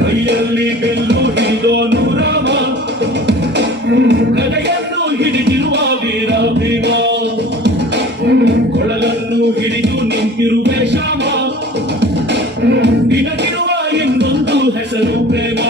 ಕೈಯಲ್ಲಿ ಬೆಲ್ಲು ಹಿಡಿದೋನು ರಾಮ, ಕಲೆಯನ್ನು ಹಿಡಿದಿರುವ ವೀರ ಭೀಮ, ಕೊಳಲನ್ನು ಹಿಡಿದು ನಿಂತಿರುವೆ ಶ್ಯಾಮ, ನಿನಗಿರುವ ಇನ್ನೊಂದು ಹೆಸರು ಪ್ರೇಮ.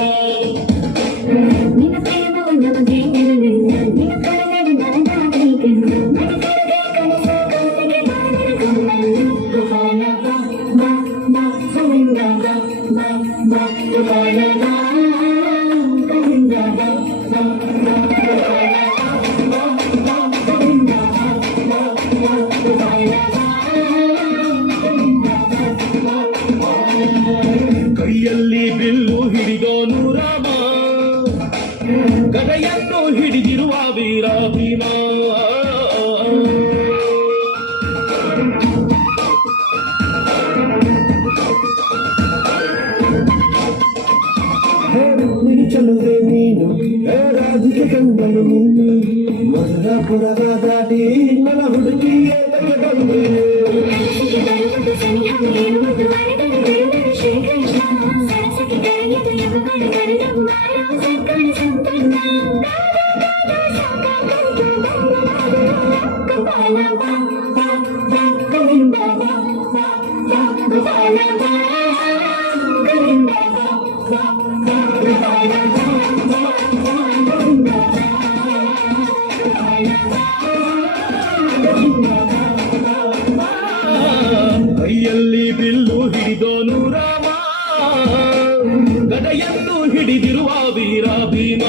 ಕೈಯಲ್ಲಿ ಬಿಲ್ಲು ಹಿಡಿದೋನು ರಾಮ, ಗದೆಯನ್ನು ಹಿಡಿದಿರುವ ವೀರ ಭೀಮ. ಚಲುವೆ ನೀನು ರಾಧಿಕೆ ಕಂಡಳು ನೀನು, ಮಧುರಪುರದ ದಾಟಿ ನನ್ನ ಹುಡುಗಿಯೇ ಬಂದು ಕೈಯಲ್ಲಿ ಬಿಲ್ಲು ಹಿಡಿದೋನು ರಾಮ, ಗದೆಯನ್ನು ಹಿಡಿದಿರುವ ವೀರ ಭೀಮ.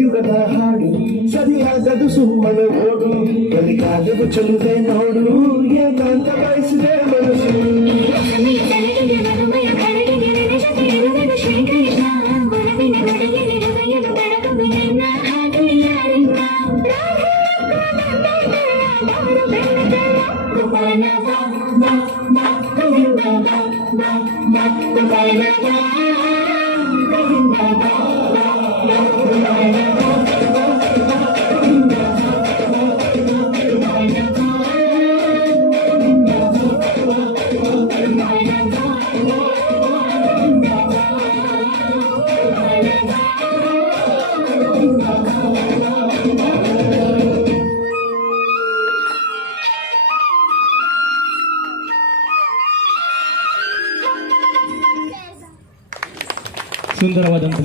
ಯುಗದ ಹಾಡು ಸರಿಯಾಗದು ಸುಮ್ಮನೆ ಓಡು, ಬಲಿಕಾಗದು ಚಲುವೆ ನೋಡು, ಏಕಾಂತ ಬಯಸಿದೆ ಮನಸ್ಸು. ಸುಂದರವಾದಂತಹ